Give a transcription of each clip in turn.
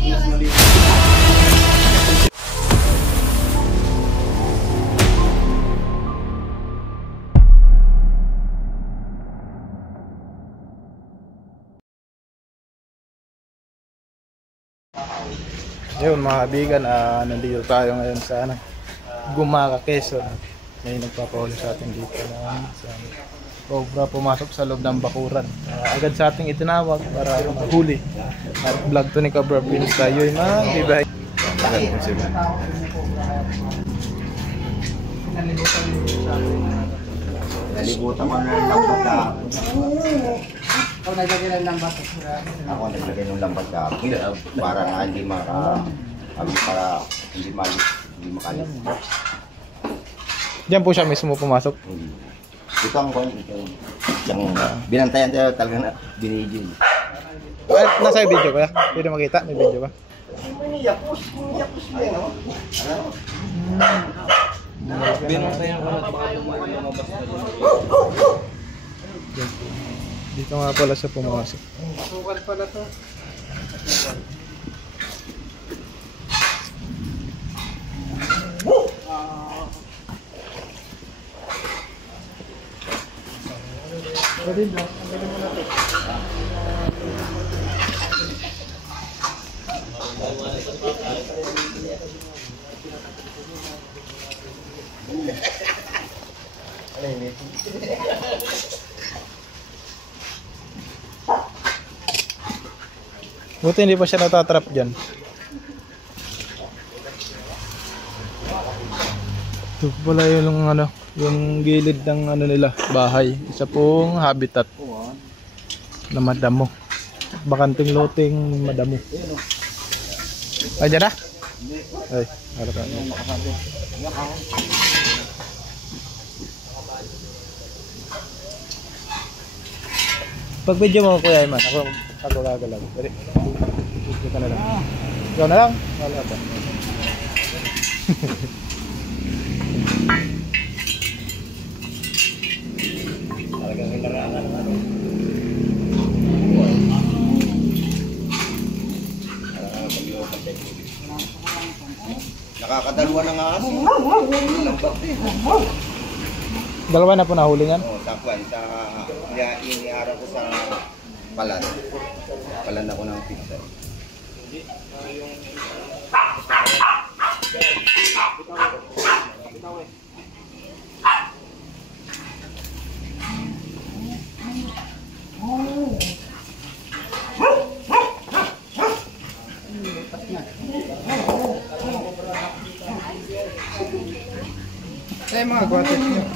Yun mga kaibigan, nandito tayo ngayon sa Gumaca, Quezon. May nagpapahuli sa atin dito na cobra pumasok sa loob ng bakuran. Agad sa ating itinawag para mahuli. At vlog to ni Cobra Prince tayo yung mga nalibutan ko na ng lambat na Ako naglagay ng lambat. ako naglagay ng lambat na para na hindi makalis. Diyan po siya mismo pumasok. Ito ang yung binantayan tayo talaga na binigyan. Nasa video ba? Pwede makita? May video ba? Yapos yan, no? Binantayan ko na dito nga pala siya pumasok. Sukal pala to. Pwede ba? Pwede mo na ito. Buti hindi pa siya natatrap dyan. Ito pala yung gilid ng nila, bahay. Isa pong habitat na madamo. Bakanting loting madamo. Ay, dyan na? Ay, harap ka. Pag video mo Kuya Iman, ako gagalaw. Pwede. Ito ka na lang. Ikaw na lang. Wala pa. Talagang ilarangan ng nakakadalwa na nga aso. Dalawa na po nahulingan? Oo, takwan. Iniharap ko sa palan. Palan ako ng pizza. Ay, mga gwates nyo.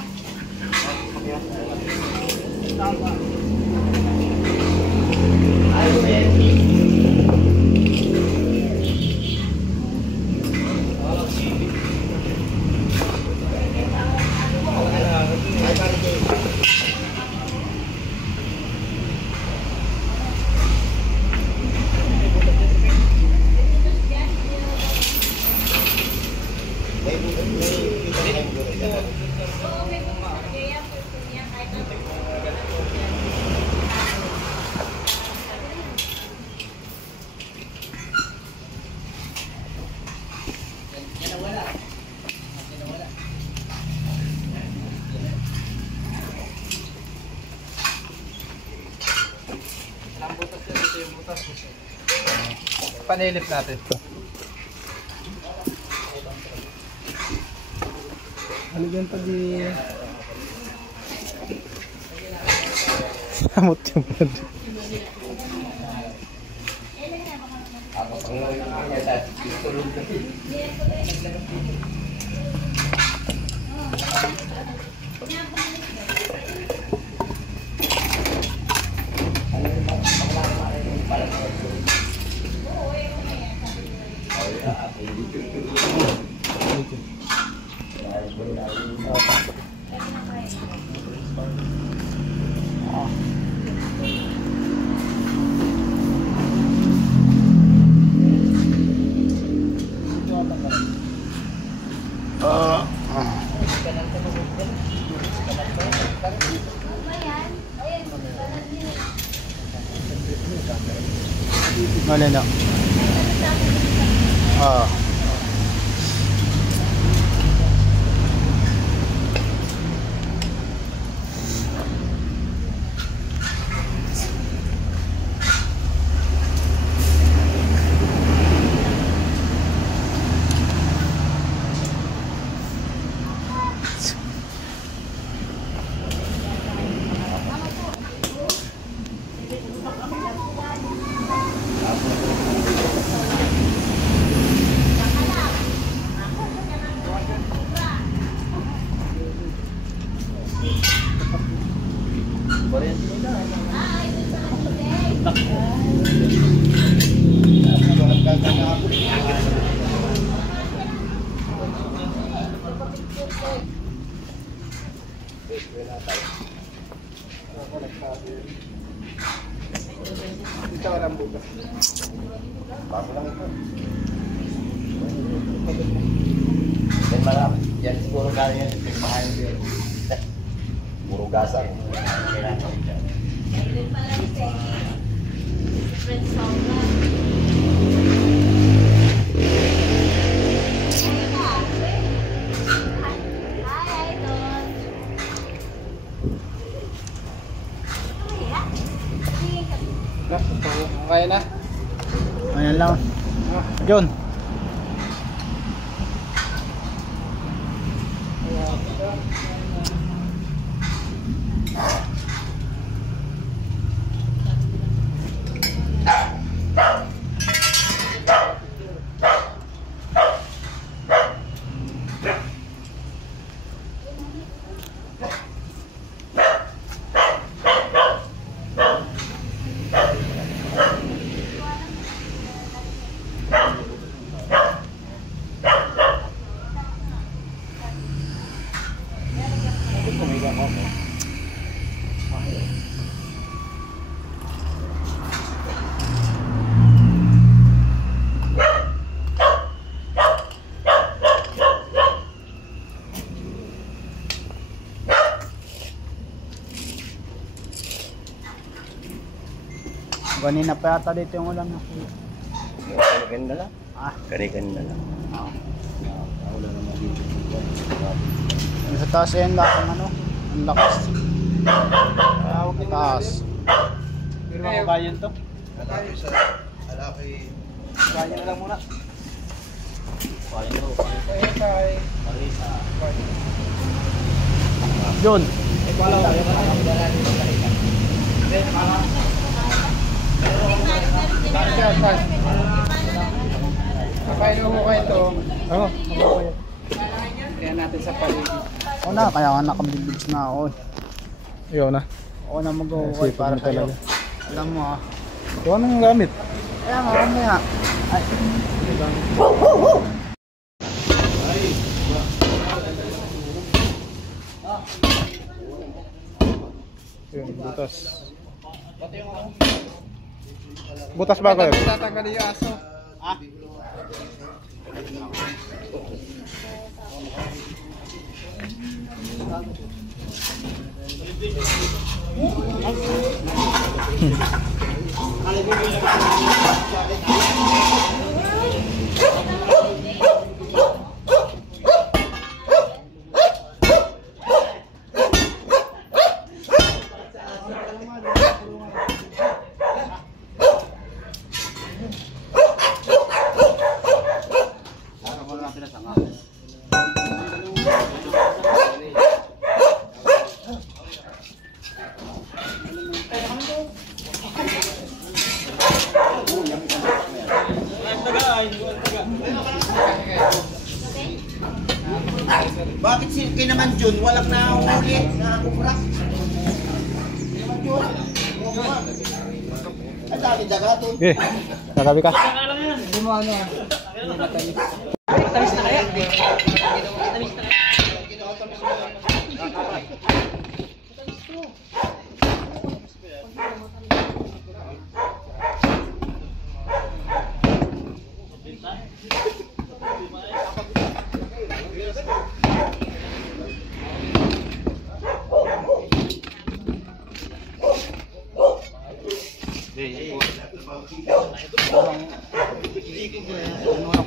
Panilip natin ito. Halagyan pa di samot yung pad. Wala na. Ah. Dito walang bukas. Bago lang ito. Yan marami. Yan siguro galing yan. Behind yun. Puro gasan. Okay na. Ayan lang. John. Kanina pa yata dito yung ulan na. Kanikan na lang. Ah, Kanikan na lang. yung sa taas yan lang ang ano, ang lakas. Taas. Pero ako kaya to. Alaki sa... Alaki... Kaya na lang muna. Kaya na. Kaya kaya. John. Kakain mo kayo ito. Ano? Kaya natin sa paligid. Oo na, kaya nga nakabibigs na ako. Ayaw na. Oo na mag-uukay Sipag para mo sa'yo. talaga. Alam mo ah. Ito anong gamit? Kaya nga, mamaya. Ay. Yun, butas. Butas ba kayo? Tatanggal yung aso. Bakit si kay naman Jun walang nahuli na kumrak? Ang dami daga to. Okay, nakabi ka. Hindi mo ano. Hindi matamis. Tamis na kaya? Tamis na kaya?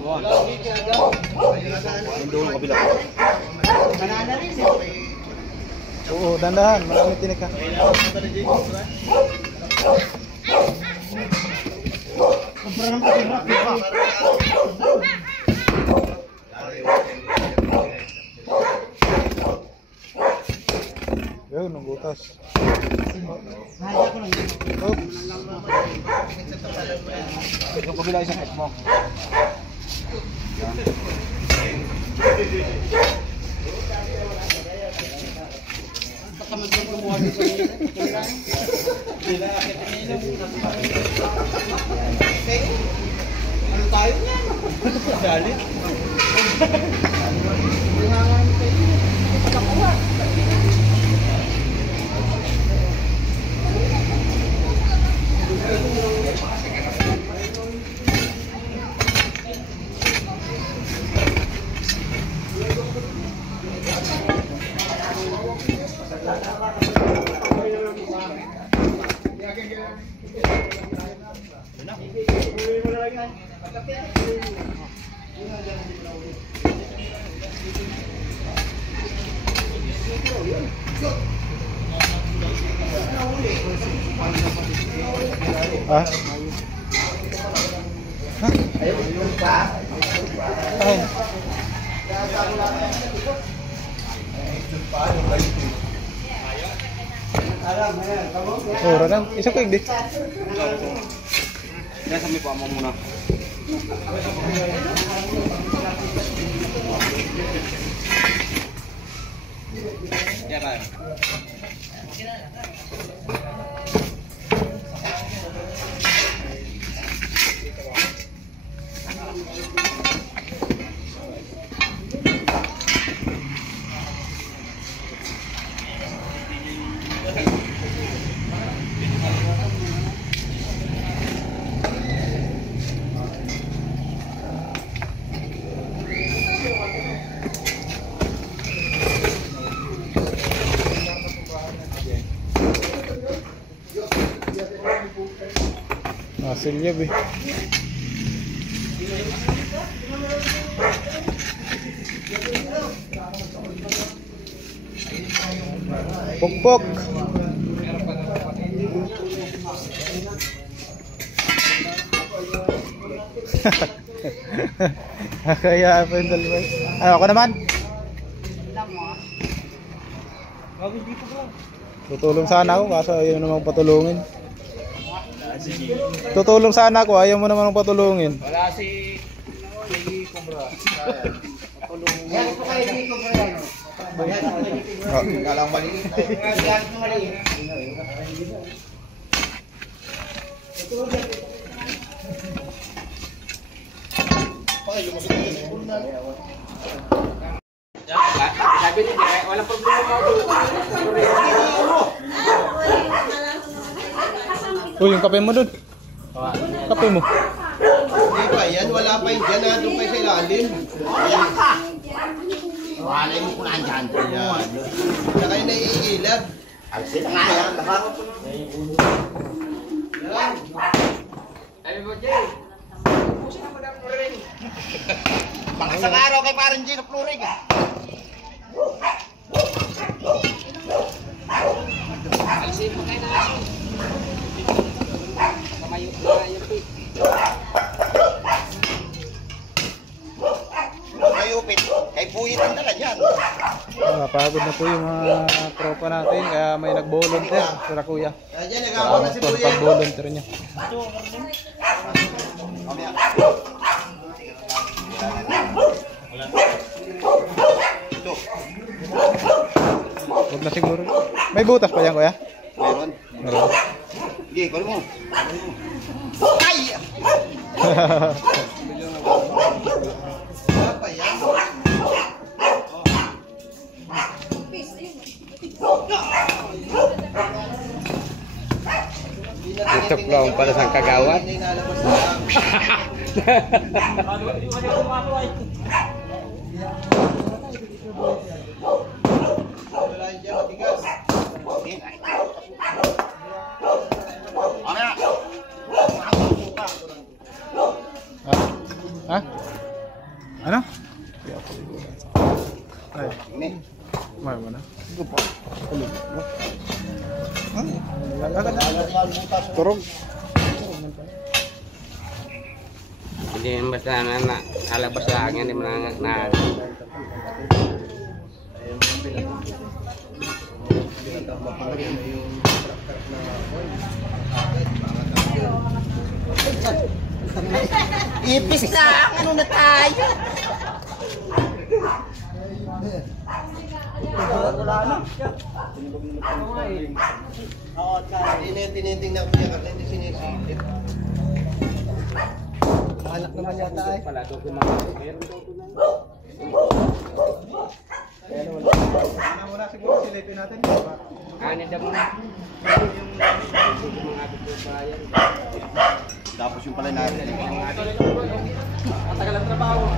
Yung dulo kabila. Oo, dandahan. Maraming tinik ka. Yun, nanggutas. Oops. Yung kabila isang mo. Baka magkakabuhan dito. Ano tayo niyan? Dali. Ah? Ay. Ora lang, isa ko igdi. Yan sa may pamo muna. Yan ba? Silyab eh. Pokpok. Kaya apa yung dalawa? Ano ako naman? Tutulong sana ako kaso ayaw namang patulungin. Tutulong sana ako, ayaw mo naman patulungin. Wala si Cobra. Yan po kayo dito po yan. Kalang maliit. Yan po maliit. Sabi niya, walang problema. Uy, yung kape mo dun. Kape mo. Hindi pa yan, wala pa yun dyan, doon pa sa ilalim. Ayan ka! Walay mo kung nandyan. Yan. Na kayo naiilag. Ang sila nga yan. Sabi mo, Jay. Pakasang araw kay parang G na plurig ah. Alisin mo kayo na aso. Kamayo na yung pit. Mayupit. Kay Puyit ang dala dyan. Napagod na po yung mga tropa natin kaya may nag-volunteer sila kuya. Yan, nag-awa na si Ito, Buya. pag-volunteer niya. Mamaya. Ito. Huwag na siguro. May butas pa yan kuya? Meron. Meron. Sige, kunin mo. Ay! Wala pa yan. Tutok lang para sa kagawad. Hindi nalabas sa wala yun dyan, matigas. Mamaya. Ha? Ha? Ano? Ay, Ini. may mo na. Turog. Hindi basta na alabas lang yan na Ipis lang. Ano na tayo? Wala na. Tinitingnan ko niya kasi hindi sinisilip. Anak naman yata ay. pala daw kung meron daw ito na. Ano muna siguro silipin natin. Kanin daw muna. Yung mga dito pa yan. Tapos yung pala natin. Ang tagal ang trabaho.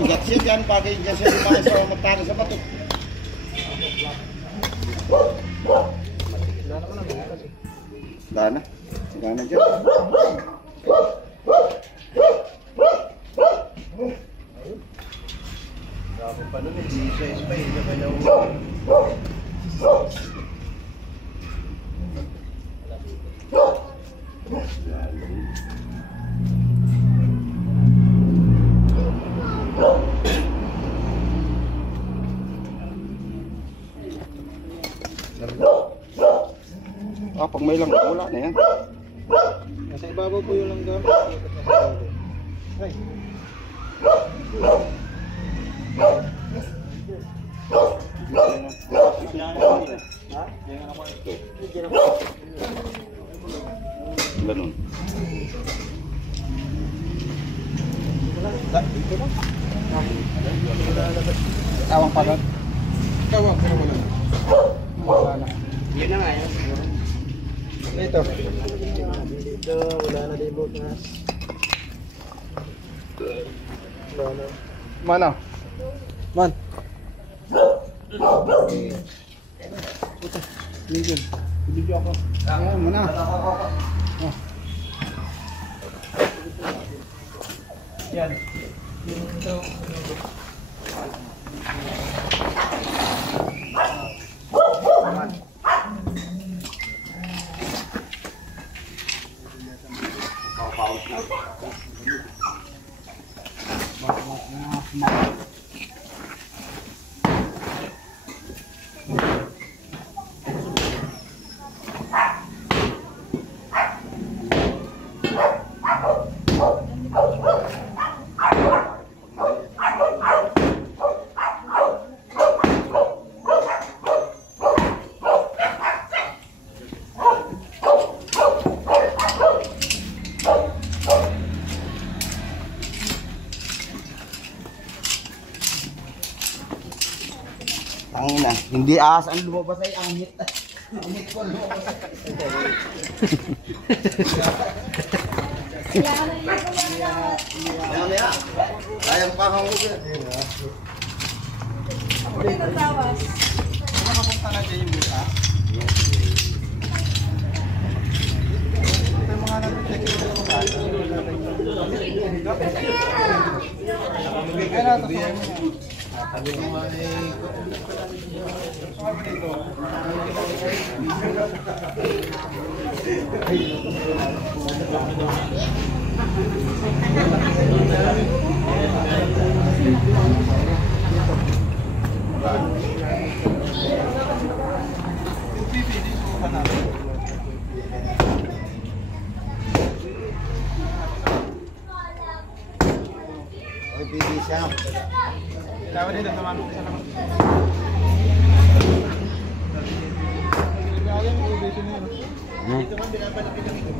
Sugat siya dyan. Pagay dyan siya lumayan sa magtari sa bato. Gana. Gana dyan. Grabe pa nun eh. Jesus pa yun. Iba daw. Pag may lang, wala na yan. Nasa ibabaw po yung langgam. Ay. Ganun. Tawang pagod. Tawag, pero wala. Wala na. Yun na nga yun. Dito. Dito, wala na din butas. Wala na. Mana? Man. Medium. Video ako. Ayan, mana. Oh. Yan. Dito. Tangina. Hindi ahas ang lumabas ay angit. Angit ko lumabas. Maya. Kayang pahang ko dyan. Nakapunta na dyan yung buta. Ito yung mga nag-detect yung buta. Kaya na ito sa Sabi ko nga eh. Oy, bibi siya. Dapat dito sa mga sa naman. Dito man pinapalapit ang ito.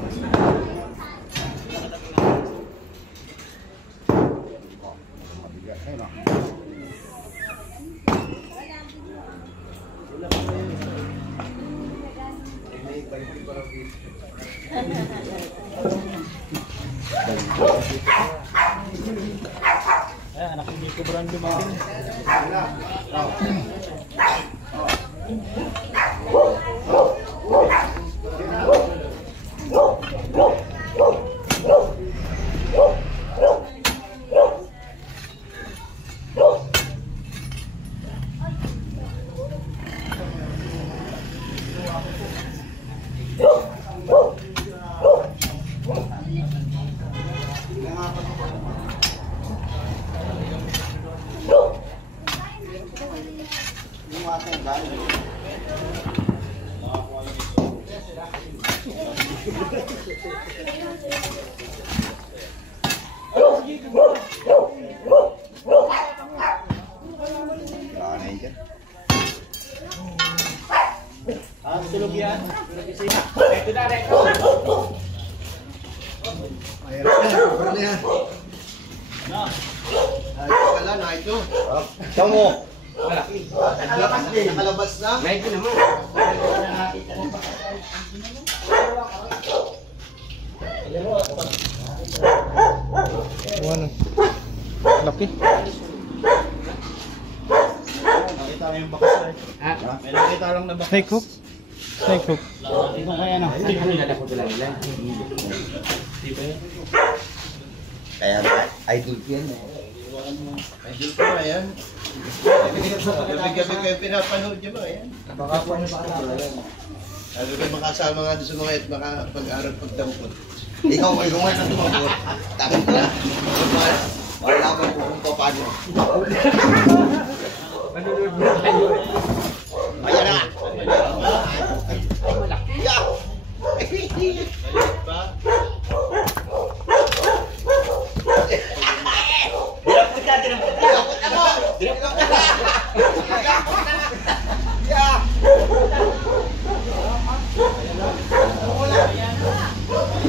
Ayan, anak hindi ko brand lumaking. Tulog yan. Ito na, Rex. Wala na ito. Tango. Nakalabas na. Medyo naman. Ano? Laki. Nakita mo yung bakas eh. Ha? May nakita lang na bakas. Snake hook. Snake hook. Ito kaya na. Ano nala ko lang nila? Kaya idol ko yan eh. Ay, dito ko na yan. Gabi-gabi ko yung pinapanood yung mga yan. Baka po ano ba Sabi ko makasama nga doon sa mga makapag-aral pagdampot. Ikaw may gumawa ng tumabot. Takot na. Wala ko kung paano. Ayan na. Yeah. Pa?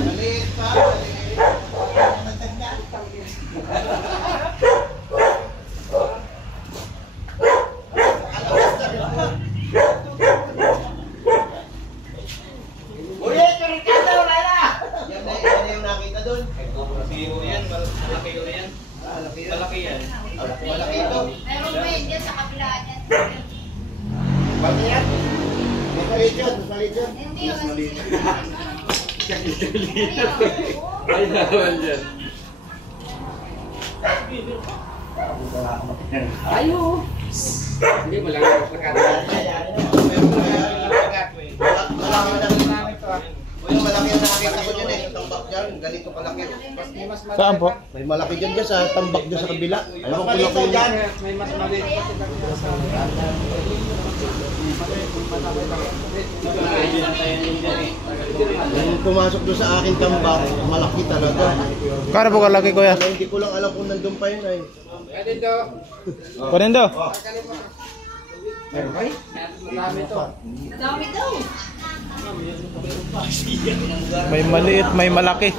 Maliit pa. Yan yung nakita doon. Malaki yan. Malaki ito. Meron pa yun dyan sa kabila niyan. Malaki yan. Mas maliit yun. Mas maliit yun. Hindi yun. Ay, naman dyan. Ayo. Hindi mo lang ako pagkakaroon. Malaki ang nakakita ko dyan eh. Tambak dyan. Ganito kalaki. Saan po? May malaki dyan dyan sa tambak dyan sa kabila. Alam ko Malito laki dyan. dyan. May mas maliit pa sila sa Nung pumasok doon sa aking tambak, malaki talaga. Kano po kalaki kuya? Kaya hindi ko lang alam kung nandun pa yun ay. dito. Kunin daw. Marami to. Dami daw. May maliit, may malaki.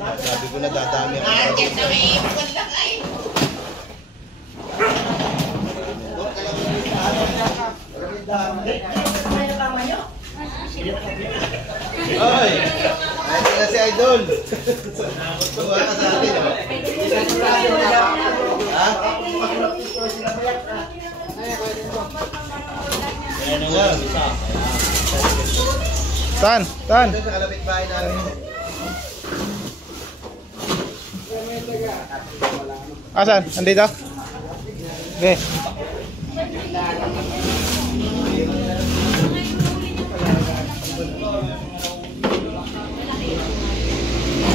Sabi ko na dadami ako. Ay! Ay, ito na si Idol. Tuwa ka sa atin. Oh. Ha? Ayan nga. Saan? Saan? Ito sa kalapit bahay namin. Asan? Andito? Okay.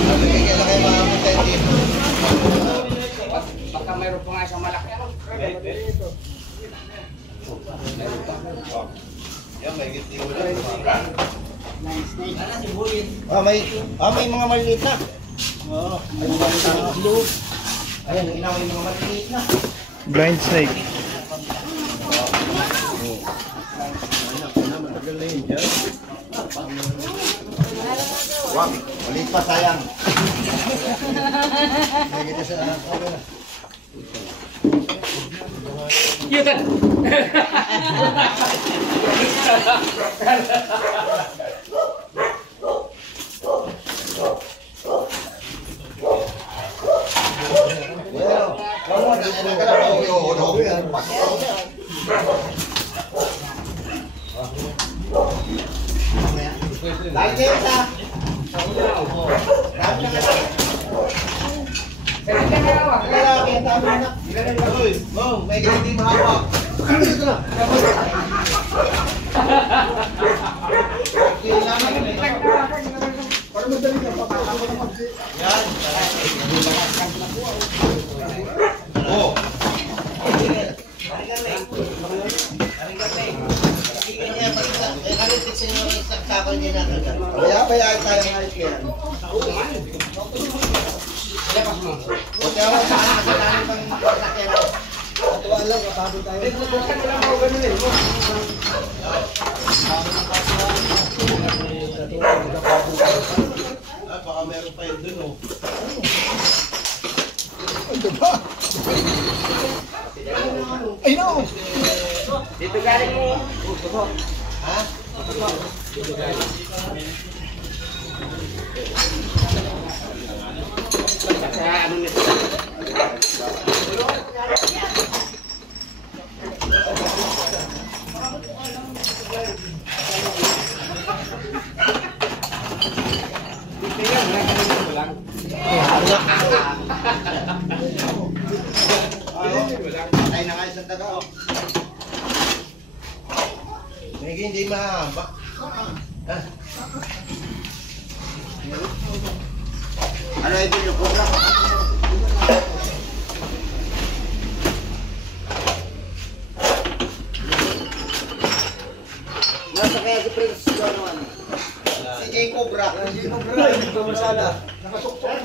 Sabi ko kailan kayo makapunta dito. Baka mayroon pa nga isang malaki. Yan, may giti ko lang. May mga maliit na. Oo. May mga maliit na blue. Ayan, inaway mga maliit na. Blind snake. Matagal na yun dyan. Wag, maliit pa sayang. Nakikita sa ano. Yutan! Lagi sa. Uy, Bong, may ganiti mahawak. Dito na. Yan. Oh. sako hindi nakagat. Bayaan tayo ng ayos yan. Buti ako sa anak sa dami pang sasakyan. Atuwa lang, kapagod tayo. Baka meron pa yun dun, oh. Ano ba? Ay, no! Dito galing mo. Ha? Sa ano nito? Ay, nakain sa taga, oh. Hindi mahaba. Ah. Ano ito yung kubra? Nasa kaya si Prince Donovan. Si Jay Cobra. Si Cobra. Hindi ko masala. Nakatuktok.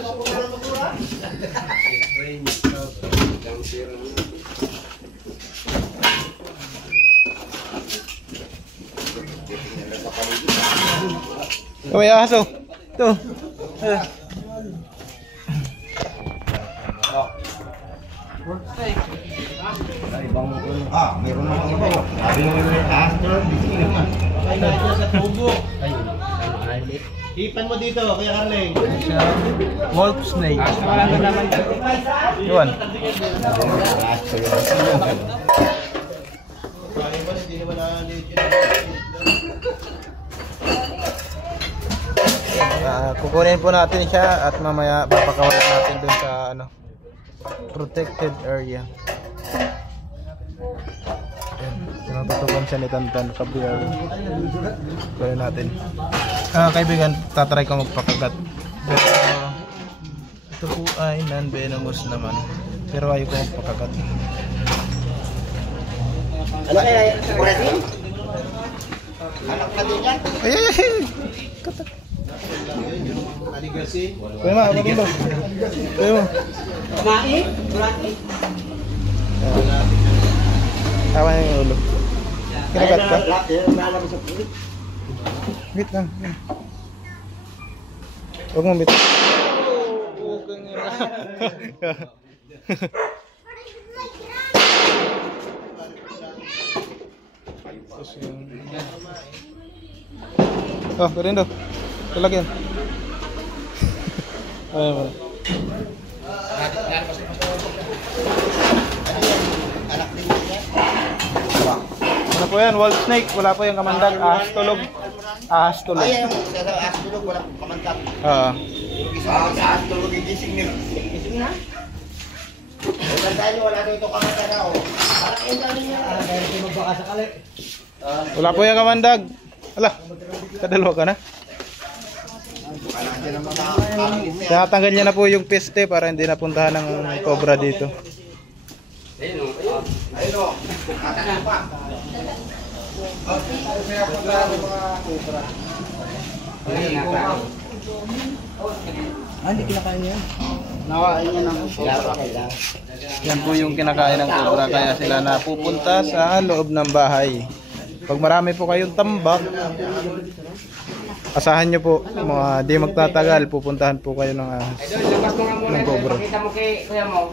Oh, may aso. Ito. Ah, meron namang iba. Sabi nung may astro, busy naman. Okay na dyan sa tubo. Ipan mo dito, Kuya Carling. Wolf snake. Wala na naman. Yun. Astro yun. Hindi naman na-legit. Kukunin po natin siya at mamaya papakawalan natin dun sa ano, protected area. Tinatutukan siya ni Tantan Cabriel. Kunin natin. Kaibigan, tatry ko magpakagat. Pero ito po ay non-venomous naman. Pero ayaw ko magpakagat. Ano kaya yung kurasin? Anak ka din yan? Ay, ay, ay! Aligasi? Kuya ma, ano ba? Kuya ma. Kumain? Kurati? Tawa niya yung ulo. Kinagat ka? Nalabas sa pulit. Wait lang. Huwag mong bit. Oh, garin daw. Talagyan. Ayan mo. Anak din yan. Ano po yan? Wolf snake. Wala po yung kamandag. Ahas tulog. Ahas tulog. Ay, yung sa astulog, wala pong kamantak. Sa astulog, gising nila. Gising na? Tandaan nyo, wala dito kamantak na, oh. Parang yung dami niya. Kaya rin magbaka sa kali. Wala po yung kamandag. Ala, kadalawa ka na. Tinatanggal niya na po yung peste para hindi napuntahan ng cobra dito. Ayun, oh. Tatanong pa. Hindi kinakain niya. Nakain niya ng Yan po yung kinakain ng cobra kaya sila napupunta sa loob ng bahay. Pag marami po kayong tambak, asahan nyo po, di magtatagal, pupuntahan po kayo ng ahas. Idol, labas mo nga muna ng ito. cobra. Pakita mo kay kuya mo.